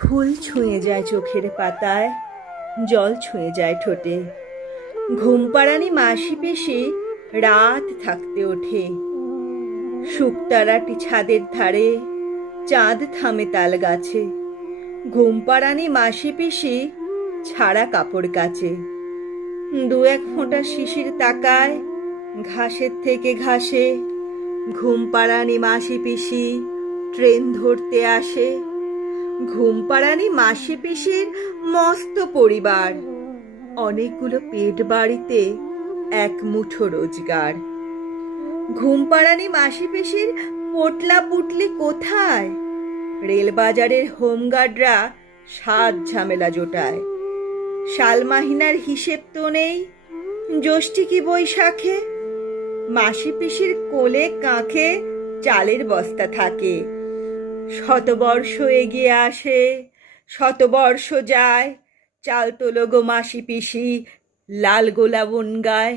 ফুল ছুঁয়ে যায় চোখের পাতায়, জল ছুঁয়ে যায় ঠোঁটে। ঘুমপাড়ানি মাসি পিসি রাত থাকতে ওঠে। শুকতারাটি ছাদের ধারে, চাঁদ থামে তাল গাছে। ঘুমপাড়ানি মাসি পিসি ছাড়া কাপড় কাচে। দু এক ফোঁটা শিশির তাকায় ঘাসের থেকে ঘাসে। ঘুমপাড়ানি মাসি পিসি ট্রেন ধরতে আসে। ঘুমপাড়ানি মাসি পিসির মস্ত পরিবার, অনেকগুলো পেট বাড়িতে এক মুঠো রোজগার। ঘুমপাড়ানি মাসি পিসির পোটলা পুটলি কোথায়? রেলবাজারের হোমগার্ডরা সাত ঝামেলা জোটায়। সালমাহিনার হিসেব তো নেই, জ্যৈষ্ঠী কি বৈশাখে। মাসি পিসির কোলে কাঁখে চালের বস্তা থাকে। শতবর্ষ এগিয়ে আসে, শতবর্ষ যায়, চাল তোলো গো মাসি পিসি, লাল গোলা বন গায়।